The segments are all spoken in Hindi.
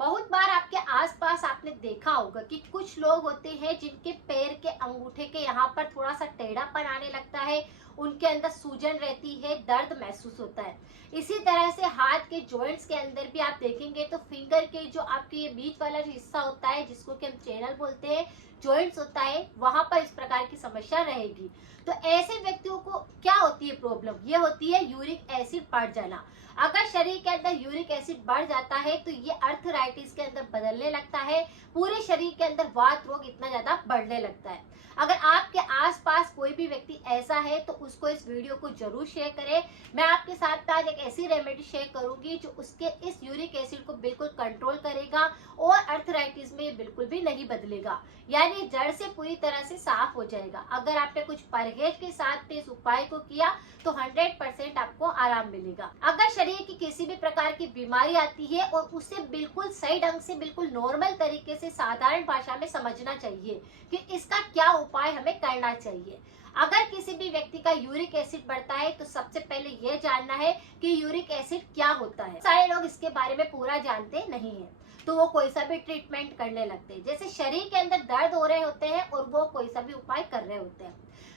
बहुत बार आपके आसपास आपने देखा होगा कि कुछ लोग होते हैं जिनके पैर के अंगूठे के यहाँ पर थोड़ा सा टेढ़ापन आने लगता है। उनके अंदर सूजन रहती है, दर्द महसूस होता है। इसी तरह से हाथ के जॉइंट्स के अंदर भी आप देखेंगे तो फिंगर के जो आपके ये बीच वाला हिस्सा होता है, जिसको कि हम चैनल बोलते हैं, जॉइंट्स होता है, वहां पर इस प्रकार की समस्या रहेगी। तो ऐसे व्यक्तियों को क्या होती है प्रॉब्लम? ये होती है यूरिक एसिड बढ़ जाना। अगर शरीर के अंदर यूरिक एसिड बढ़ जाता है तो ये अर्थराइटिस के अंदर बदलने लगता है। पूरे शरीर के अंदर वात रोग इतना ज्यादा बढ़ने लगता है। अगर आपके आसपास कोई भी व्यक्ति ऐसा है तो उसको इस वीडियो को जरूर शेयर करें। मैं आपके साथ आज एक ऐसी रेमेडी शेयर करूंगी जो उसके इस यूरिक एसिड को बिल्कुल कंट्रोल करेगा और अर्थराइटिस में ये बिल्कुल भी नहीं बदलेगा, यानी जड़ से पूरी तरह से साफ हो जाएगा। अगर आपने कुछ परहेज के साथ इस उपाय को किया तो 100% आपको आराम मिलेगा। अगर शरीर की किसी भी प्रकार की बीमारी आती है और उसे बिल्कुल सही ढंग से, बिल्कुल नॉर्मल तरीके से, साधारण भाषा में समझना चाहिए कि इसका क्या उपाय हमें करना चाहिए। अगर किसी भी व्यक्ति का यूरिक एसिड बढ़ता है तो सबसे पहले यह जानना है कि यूरिक एसिड क्या होता है। सारे लोग इसके बारे में पूरा जानते नहीं है, तो वो कोई सा भी ट्रीटमेंट करने लगते हैं। जैसे शरीर के अंदर दर्द हो रहे होते हैं और वो कोई सा भी उपाय कर रहे होते हैं।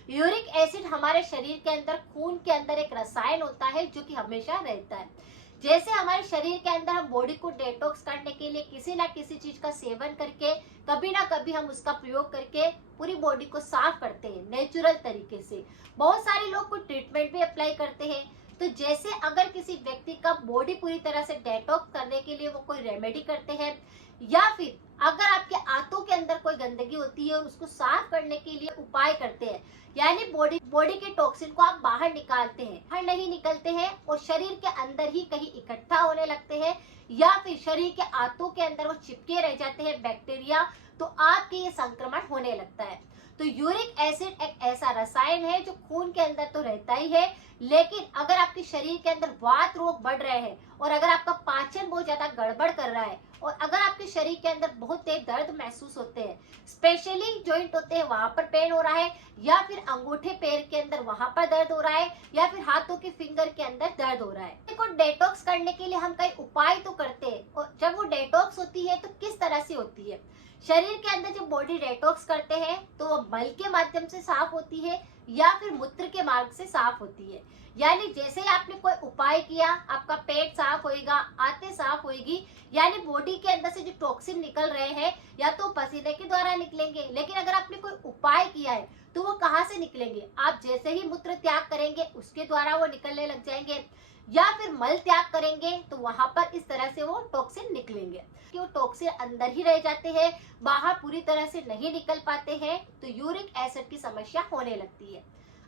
यूरिक एसिड हमारे शरीर के अंदर, खून के अंदर एक रसायन होता है जो कि हमेशा रहता है। जैसे हमारे शरीर के अंदर हम बॉडी को डिटॉक्स करने के लिए किसी ना किसी चीज का सेवन करके, कभी ना कभी हम उसका प्रयोग करके पूरी बॉडी को साफ करते हैं नेचुरल तरीके से। बहुत सारे लोग को ट्रीटमेंट भी अप्लाई करते हैं। तो जैसे अगर किसी व्यक्ति का बॉडी पूरी तरह से डिटॉक्स करने के लिए वो कोई रेमेडी करते हैं, या फिर अगर आपके आंतों के अंदर कोई गंदगी होती है और उसको साफ करने के लिए उपाय करते हैं, यानी बॉडी के टॉक्सिन को आप बाहर निकालते हैं, बाहर नहीं निकलते हैं और शरीर के अंदर ही कहीं इकट्ठा होने लगते हैं, या फिर शरीर के आंतों के अंदर वो चिपके रह जाते हैं बैक्टीरिया, तो आपके ये संक्रमण होने लगता है। तो यूरिक एसिड एक ऐसा रसायन है जो खून के अंदर तो रहता ही है, लेकिन अगर आपके शरीर के अंदर वात रोग बढ़ रहे हैं और अगर आपका पाचन बहुत ज्यादा गड़बड़ कर रहा है और अगर आपके शरीर के अंदर बहुत तेज दर्द महसूस होते हैं, स्पेशली जॉइंट होते हैं वहां पर पेन हो रहा है, या फिर अंगूठे पैर के अंदर वहां पर दर्द हो रहा है, या फिर हाथों के फिंगर के अंदर दर्द हो रहा है, देखो डेटॉक्स करने के लिए हम कई उपाय तो करते हैं। और जब वो डेटॉक्स होती है तो किस तरह से होती है? शरीर के अंदर जब बॉडी डेटॉक्स करते हैं तो वो मल के माध्यम से साफ होती है या फिर मूत्र के मार्ग से साफ होती है। यानी जैसे ही आपने कोई उपाय किया, आपका पेट साफ होएगा, आंतें साफ होएगी, यानी बॉडी के अंदर से जो टॉक्सिन निकल रहे हैं या तो पसीने के द्वारा निकलेंगे, लेकिन अगर आपने कोई उपाय किया है तो वो कहाँ से निकलेंगे? आप जैसे ही मूत्र त्याग करेंगे उसके द्वारा वो निकलने लग जाएंगे, या फिर मल त्याग करेंगे तो वहां पर इस तरह से वो टॉक्सिन निकलेंगे। कि वो टॉक्सिन अंदर ही रह जाते हैं, बाहर पूरी तरह से नहीं निकल पाते हैं, तो यूरिक एसिड की समस्या होने लगती है।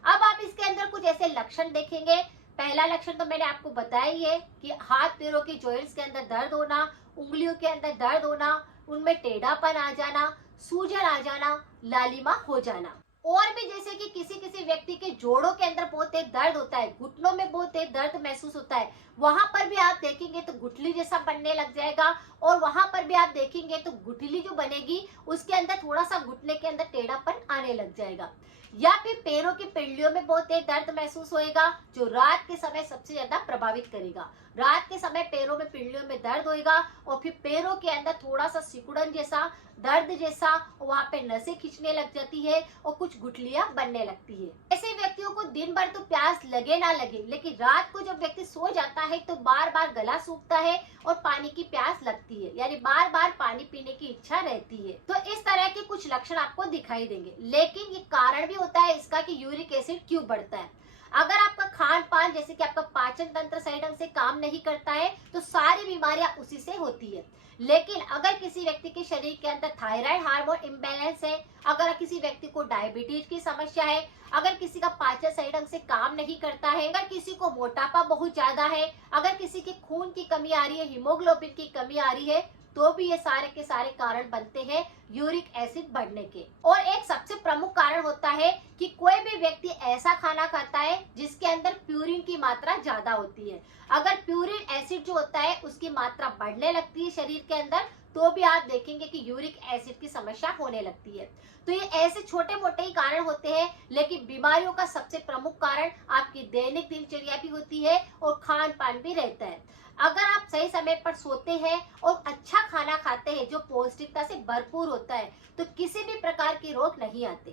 अब आप इसके अंदर कुछ ऐसे लक्षण देखेंगे। पहला लक्षण तो मैंने आपको बताया ही है कि हाथ पैरों के जॉइंट्स के अंदर दर्द होना, उंगलियों के अंदर दर्द होना, उनमें टेढ़ापन आ जाना, सूजन आ जाना, लालिमा हो जाना। और भी जैसे कि किसी किसी व्यक्ति के जोड़ों के अंदर बहुत तेज दर्द होता है, घुटनों में बहुत तेज दर्द महसूस होता है, वहां पर भी आप देखेंगे तो गुठली जैसा बनने लग जाएगा। और वहां पर भी आप देखेंगे तो गुठली जो बनेगी उसके अंदर थोड़ा सा घुटने के अंदर टेढ़ापन आने लग जाएगा। या फिर पैरों की पिंडलियों में बहुत तेज दर्द महसूस होएगा, जो रात के समय सबसे ज्यादा प्रभावित करेगा। रात के समय पैरों में, पिंडलियों में दर्द होएगा और फिर पैरों के अंदर थोड़ा सा सिकुड़न जैसा, दर्द जैसा, वहां पे नसें खींचने लग जाती है और कुछ गुठलियां बनने लगती है। ऐसे व्यक्तियों को दिन भर तो प्यास लगे ना लगे, लेकिन रात को जब व्यक्ति सो जाता है तो बार बार गला सूखता है और पानी की प्यास लगती है, यानी बार बार पानी पीने की इच्छा रहती है। तो इस तरह के कुछ लक्षण आपको दिखाई देंगे। लेकिन ये कारण भी होता है इसका कि यूरिक एसिड क्यों बढ़ता है। अगर आपका खान पान, जैसे कि आपका पाचन तंत्र सही ढंग से काम नहीं करता है तो सारी बीमारियां उसी से होती है। लेकिन अगर किसी व्यक्ति के शरीर के अंदर थायराइड हार्मोन इम्बैलेंस है, अगर किसी व्यक्ति को डायबिटीज की समस्या है, अगर किसी का पाचन सही ढंग से काम नहीं करता है, अगर किसी को मोटापा बहुत ज्यादा है, अगर किसी के खून की कमी आ रही है, हीमोग्लोबिन की कमी आ रही है, तो भी ये सारे के सारे कारण बनते हैं यूरिक एसिड बढ़ने के। और एक सबसे प्रमुख कारण होता है कि कोई भी व्यक्ति ऐसा खाना खाता है जिसके अंदर प्यूरिन की मात्रा ज्यादा होती है। अगर प्यूरिन एसिड जो होता है उसकी मात्रा बढ़ने लगती है शरीर के अंदर, तो भी आप देखेंगे कि यूरिक एसिड की समस्या होने लगती है। तो ये ऐसे छोटे मोटे ही कारण होते हैं, लेकिन बीमारियों का सबसे प्रमुख कारण आपकी दैनिक दिनचर्या भी होती है और खान पान भी रहता है। अगर आप सही समय पर सोते हैं और अच्छा खाना खाना खाते हैं जो पौष्टिकता से भरपूर होता है तो किसी भी प्रकार के रोग नहीं आते।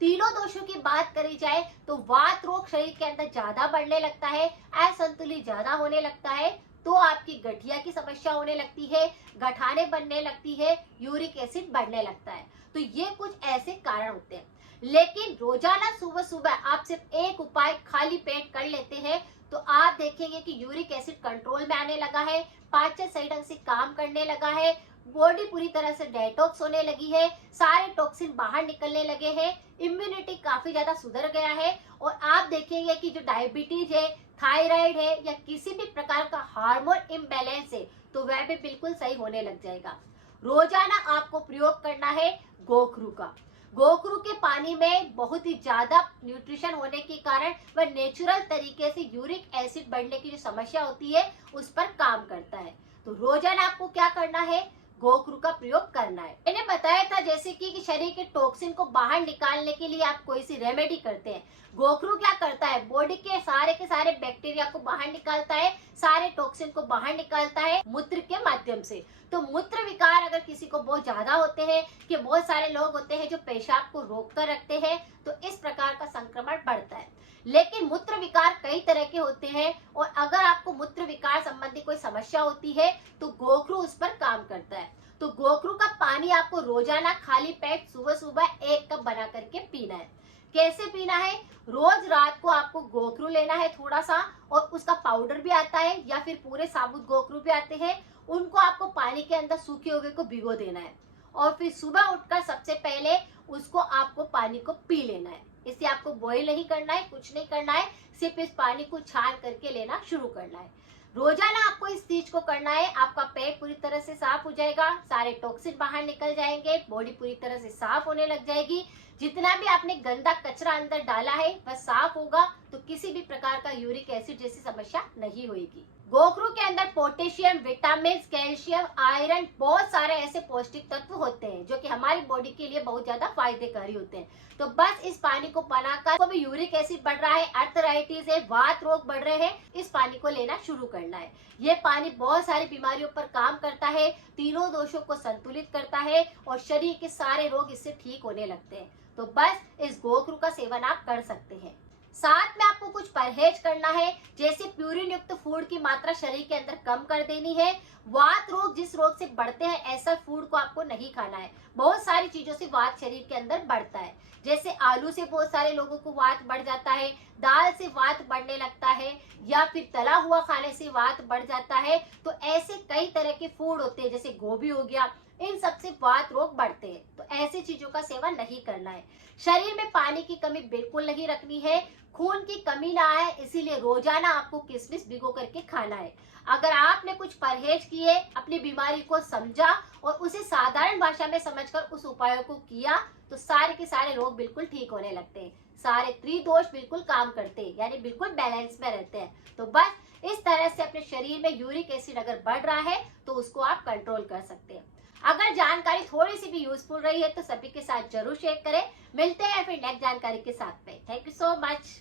तीनों दोषों की बात करी जाए तो वात रोग शरीर के अंदर ज्यादा बढ़ने लगता है, असंतुलित ज्यादा होने लगता है, तो आपकी गठिया की समस्या होने लगती है, गठाने बनने लगती है, यूरिक एसिड बढ़ने लगता है। तो ये कुछ ऐसे कारण होते हैं। लेकिन रोजाना सुबह सुबह आप सिर्फ एक उपाय खाली पेट कर लेते हैं तो आप देखेंगे कि यूरिक एसिड कंट्रोल में आने लगा है, पाचन सही ढंग से काम करने लगा है, बॉडी पूरी तरह से डेटॉक्स होने लगी है, सारे टॉक्सिन बाहर निकलने लगे हैं, इम्यूनिटी काफी ज्यादा सुधर गया है और आप देखेंगे कि जो डायबिटीज है, थायराइड है या किसी भी प्रकार का हार्मोन इम्बैलेंस है तो वह भी बिल्कुल सही होने लग जाएगा। रोजाना आपको प्रयोग करना है गोखरू का। गोखरू के पानी में बहुत ही ज्यादा न्यूट्रिशन होने के कारण वह नेचुरल तरीके से यूरिक एसिड बढ़ने की जो समस्या होती है उस पर काम करता है। तो रोजाना आपको क्या करना है, गोखरू का प्रयोग करना है। मैंने बताया था जैसे कि शरीर के टॉक्सिन को बाहर निकालने के लिए आप कोई सी रेमेडी करते हैं, गोखरू क्या करता है, बॉडी के सारे बैक्टीरिया को बाहर निकालता है, सारे टॉक्सिन को बाहर निकालता है मूत्र के माध्यम से। तो मूत्र विकार अगर किसी को बहुत ज्यादा होते हैं, कि बहुत सारे लोग होते हैं जो पेशाब को रोक कर रखते हैं, तो इस प्रकार का संक्रमण बढ़ता है। लेकिन मूत्र विकार कई तरह के होते हैं और अगर आपको मूत्र विकार संबंधी कोई समस्या होती है तो गोखरू उस पर काम करता है। तो गोखरू का पानी आपको रोजाना खाली पेट सुबह सुबह 1 कप बना करके पीना है। कैसे पीना है, रोज रात को आपको गोखरू लेना है थोड़ा सा, और उसका पाउडर भी आता है या फिर पूरे साबुत गोखरू भी आते हैं, उनको आपको पानी के अंदर सूखे हुए को भिगो देना है और फिर सुबह उठकर सबसे पहले उसको आपको पानी को पी लेना है। इसे आपको बॉईल नहीं करना है, कुछ नहीं करना है, सिर्फ इस पानी को छान करके लेना शुरू करना है। रोजाना आपको इस चीज को करना है, आपका पेट पूरी तरह से साफ हो जाएगा, सारे टॉक्सिन बाहर निकल जाएंगे, बॉडी पूरी तरह से साफ होने लग जाएगी, जितना भी आपने गंदा कचरा अंदर डाला है वह साफ होगा, तो किसी भी प्रकार का यूरिक एसिड जैसी समस्या नहीं होगी। गोखरू के अंदर पोटेशियम, विटामिन, कैल्शियम, आयरन, बहुत सारे ऐसे पौष्टिक तत्व होते हैं जो कि हमारी बॉडी के लिए बहुत ज्यादा फायदेकारी होते हैं। तो बस इस पानी को बनाकर, को भी यूरिक एसिड बढ़ रहा है, अर्थराइटिस है, वात रोग बढ़ रहे हैं, इस पानी को लेना शुरू करना है। ये पानी बहुत सारी बीमारियों पर काम करता है, तीनों दोषों को संतुलित करता है और शरीर के सारे रोग इससे ठीक होने लगते हैं। तो बस इस गोखरू का सेवन आप कर सकते हैं। साथ में आपको कुछ परहेज करना है, जैसे प्यूरिन युक्त फूड की मात्रा शरीर के अंदर कम कर देनी है। वात रोग जिस रोग से बढ़ते हैं ऐसा फूड को आपको नहीं खाना है। बहुत सारी चीजों से वात शरीर के अंदर बढ़ता है, जैसे आलू से बहुत सारे लोगों को वात बढ़ जाता है, दाल से वात बढ़ने लगता है, या फिर तला हुआ खाने से वात बढ़ जाता है। तो ऐसे कई तरह के फूड होते हैं, जैसे गोभी हो गया, इन सबसे वात रोग बढ़ते हैं। तो ऐसी चीजों का सेवन नहीं करना है। शरीर में पानी की कमी बिल्कुल नहीं रखनी है, खून की कमी ना आए, इसीलिए रोजाना आपको किशमिश भिगो करके खाना है। अगर आपने कुछ परहेज किए, अपनी बीमारी को समझा और उसे साधारण भाषा में समझकर उस उपायों को किया, तो सारे के सारे रोग बिल्कुल ठीक होने लगते हैं, सारे त्रिदोष बिल्कुल काम करते हैं, यानी बिल्कुल बैलेंस में रहते हैं। तो बस इस तरह से अपने शरीर में यूरिक एसिड अगर बढ़ रहा है तो उसको आप कंट्रोल कर सकते हैं। अगर जानकारी थोड़ी सी भी यूजफुल रही है तो सभी के साथ जरूर शेयर करें। मिलते हैं फिर नेक्स्ट जानकारी के साथ में। Thank you so much.